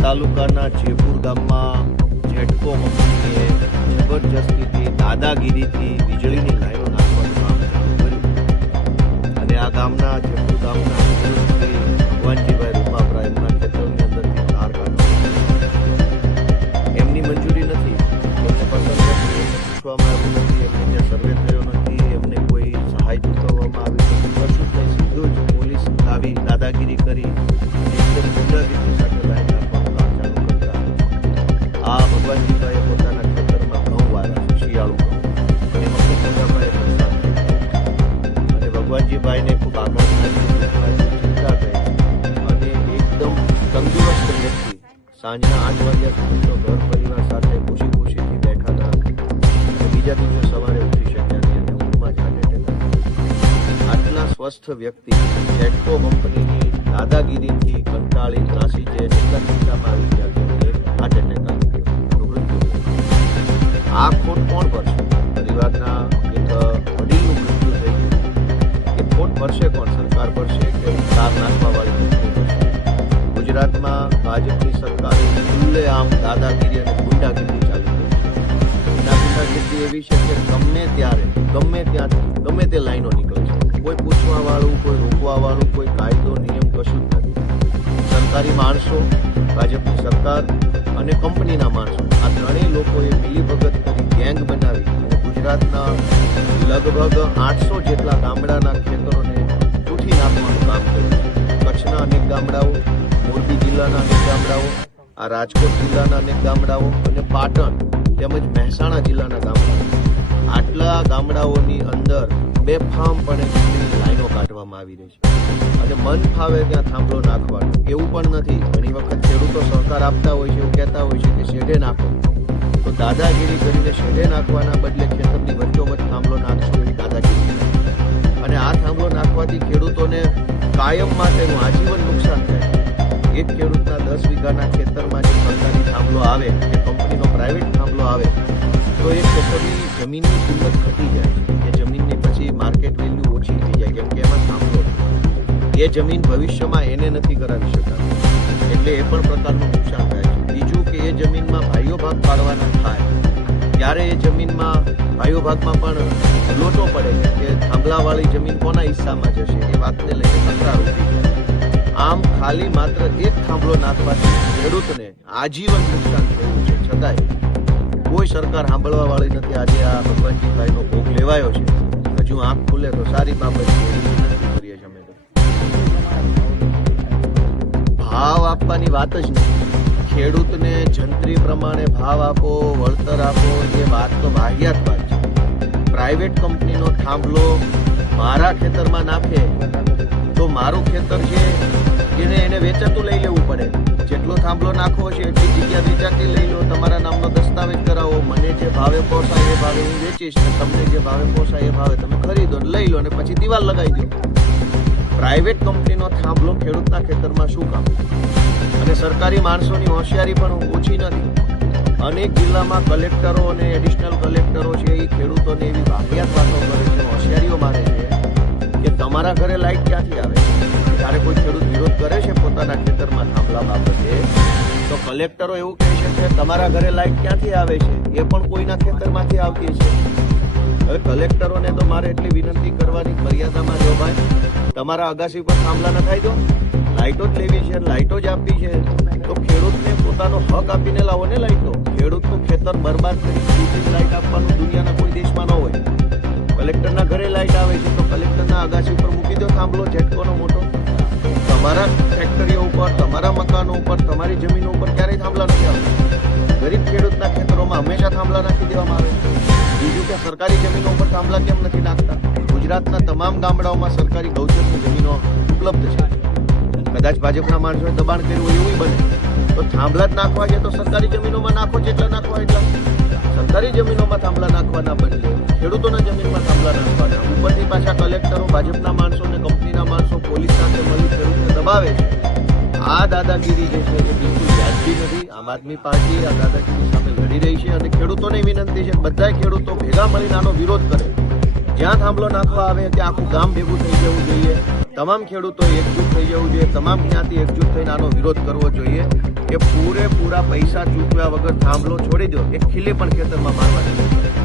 તાલુકાના જેપુર ગામમાં ઝેટકો કંપનીએ જબરજસ્તીથી, દાદાગીરીથી વીજળીની લાઈનો નાખવાનું કામ કર્યું અને આ ગામના, જેપુર ગામના ભગવાનજીભાઈ રૂપાપરા તંદુરસ્ત વ્યક્તિ. સાંજના આઠ વાગ્યા સુધી તો ઘર પરિવાર સાથે ખુશી ખુશીથી બેઠા હતા બીજા દિવસે સવારે ઉઠી શક્યા નહીં અને ઊંઘમાં જાગે આટલા સ્વસ્થ વ્યક્તિ જેટકો કંપનીની દાદાગીરીથી કંટાળી, ત્રાસી, જે એટલા ચિંતામાં આવી ગયા કે હાર્ટ એટેક આ ખોટ કોણ ભરશે? પરિવારના એક વડીલનું મૃત્યુ થઈ ગયું એ ખોટ ભરશે કોણ? સરકાર ભરશે કે તાર ગુજરાતમાં ભાજપની સરકારે ખુલ્લેઆમ દાદાગીરી અને ગુંડાગીરી ચાલી રહી છે. ગુંડાગીરી એવી છે કે ગમે ત્યારે, ગમે ત્યાંથી, ગમે તે લાઈનો નીકળે છે. કોઈ પૂછવાવાળું, કોઈ રોકવાવાળું, કોઈ કાયદો, નિયમ કશું જ નથી. સરકારી માણસો, ભાજપની સરકાર અને કંપનીના માણસો, આ ત્રણેય લોકોએ મિલીભગત કરી ગેંગ બનાવી ગુજરાતના લગભગ આઠસો જેટલા ગામડાના ખેતરોને તૂટી નાખવાનું કામ કર્યું કચ્છના અનેક ગામડાઓ જિલ્લાના અનેક ગામડાઓ, આ રાજકોટ જિલ્લાના અનેક ગામડાઓ અને પાટણ તેમજ મહેસાણા જિલ્લાના ગામડાઓ. આટલા ગામડાઓની અંદર બેફામપણે પણ લાઈનો કાઢવામાં આવી રહી છે. અને મન ફાવે ત્યાં થાંભલો નાખવાનો. એવું પણ નથી. ઘણી વખત ખેડૂતો સહકાર આપતા હોય છે એવું કહેતા હોય છે કે શેઢે નાખો. તો દાદાગીરી કરીને શેઢે નાખવાના બદલે ખેતરની વચ્ચોવચ્ચ થાંભલો નાખશો એવી દાદાગીરી અને આ થાંભલો નાખવાથી ખેડૂતોને કાયમ માટેનું આજીવન નુકસાન થાય. એક ખેડૂતના દસ વીઘાના ખેતરમાં જે સરકારી થાંભલો આવે કે કંપનીનો પ્રાઇવેટ થાંભલો આવે, તો એ ખેતરની જમીનની કિંમત ઘટી જાય. કે જમીનની પછી માર્કેટ વેલ્યુ ઓછી થઈ જાય, કેમ કે એમાં થાંભલો એ જમીન ભવિષ્યમાં એને નથી કરાવી શકતા. એટલે એ પણ પ્રકારનું નુકસાન થાય છે. બીજું કે એ જમીનમાં ભાઈઓ ભાગ પાડવાના થાય, ત્યારે એ જમીનમાં ભાઈઓ ભાગમાં પણ લોટો પડે કે થાંભલાવાળી જમીન કોના હિસ્સામાં જશે? એ વાતને લઈને તકરાર થાય આમ ખાલી માત્ર એક થાંભલો નાખવાથી ખેડૂતને આજીવન નુકસાન થયું છે. છતાંય કોઈ સરકાર સાંભળવા વાળી નથી. આજે આ ભગવાનજીભાઈનો ભોગ લેવાયો છે. હજુ આંખ ખુલે તો સારી બાબત કરીએ છીએ ભાવ આપવાની વાત જ નહીં. ખેડૂતને જંત્રી પ્રમાણે ભાવ આપો, વળતર આપો, એ વાત તો બાહ્યાત વાત છે. પ્રાઇવેટ કંપનીનો થાંભલો મારા ખેતરમાં નાખે તો મારું ખેતર છે થાંભલો નાખવો છે એટલી જગ્યા વેચાતી લઈ લો. તમારા નામનો દસ્તાવેજ કરાવો. મને જે ભાવે પોસાય એ ભાવે હું વેચીશ ને તમને જે ભાવે પોસાય એ ભાવે તમે ખરીદો લઈ લો ને પછી દિવાલ લગાવી દો. પ્રાઇવેટ કંપનીનો થાંભલો ખેડૂતના ખેતરમાં શું કામ? અને સરકારી માણસોની હોશિયારી પણ ઓછી નથી. અનેક જિલ્લામાં કલેક્ટરો અને એડિશનલ કલેક્ટરો છે, એ ખેડૂતોને એવી વાહિયાત વાતો કરે છે, હોશિયારીઓ મારે છે કે તમારા ઘરે લાઇટ ક્યાંથી આવે? જ્યારે કોઈ ખેડૂત વિરોધ કલેક્ટરો એવું કહે છે કે તમારા ઘરે લાઇટ ક્યાંથી આવે છે? એ પણ કોઈના ખેતરમાંથી આવતી છે. હવે કલેક્ટરોને તો મારે એટલી વિનંતી કરવાની મર્યાદામાં જો ભાઈ, તમારા અગાસી પર થાંભલા થાય દો લાઇટો જ લેવી છે લાઇટો જ આપવી છે. તો ખેડૂતને પોતાનો હક આપીને લાવો ને લાઇટો ખેડૂતનું ખેતર બરબાદ કરી લાઇટ આપવાનું દુનિયાના કોઈ દેશમાં ન હોય. કલેક્ટરના ઘરે લાઇટ આવે છે, તો કલેક્ટરના અગાસી પર મૂકી દો થાંભલો, ઝટકોનો મોટો. તમારા ઉપર, તમારા મકાનો ઉપર, તમારી જમીનો ઉપર ક્યારેય થાંભલા નથી આવતા. ગરીબ ખેડૂતના ખેતરોમાં હંમેશા થાંભલા નાખી દેવામાં આવે છે. બીજું કે સરકારી જમીનો ઉપર થાંભલા કેમ નથી નાખતા? ગુજરાતના તમામ ગામડાઓમાં સરકારી ગૌચરની જમીનો ઉપલબ્ધ છે. કદાચ ભાજપના માણસોએ દબાણ કર્યું હોય એવું બને. તો થાંભલા જ નાખવા છે તો સરકારી જમીનોમાં નાખો જેટલા નાખવા એટલા. સરકારી જમીનોમાં થાંભલા નાખવાના બદલે ખેડૂતોના જમીનમાં થાંભલા નાખવાના. ઉપરથી પાછા કલેક્ટરો ભાજપના માણસો અને કંપનીના માણસો, પોલીસ સાથે મળી ખેડૂતને દબાવે છે. આ દાદાગીરી જે છે એ બિલકુલ વ્યાજબી નથી. આમ આદમી પાર્ટી આ દાદાગીરી સામે લડી રહી છે અને ખેડૂતોને વિનંતી છે બધા ખેડૂતો ભેગા મળીને આનો વિરોધ કરે. જ્યાં થાંભલો નાખવા આવે ત્યાં આખું ગામ ભેગું થઈ જવું જોઈએ. તમામ ખેડૂતોએ એકજૂટ થઈ જવું જોઈએ. તમામ જ્ઞાતિ એકજૂટ થઈને આનો વિરોધ કરવો જોઈએ કે પૂરેપૂરા પૈસા ચૂકવ્યા વગર થાંભલો છોડી દો. એક ખીલે પણ ખેતરમાં મારવા નથી.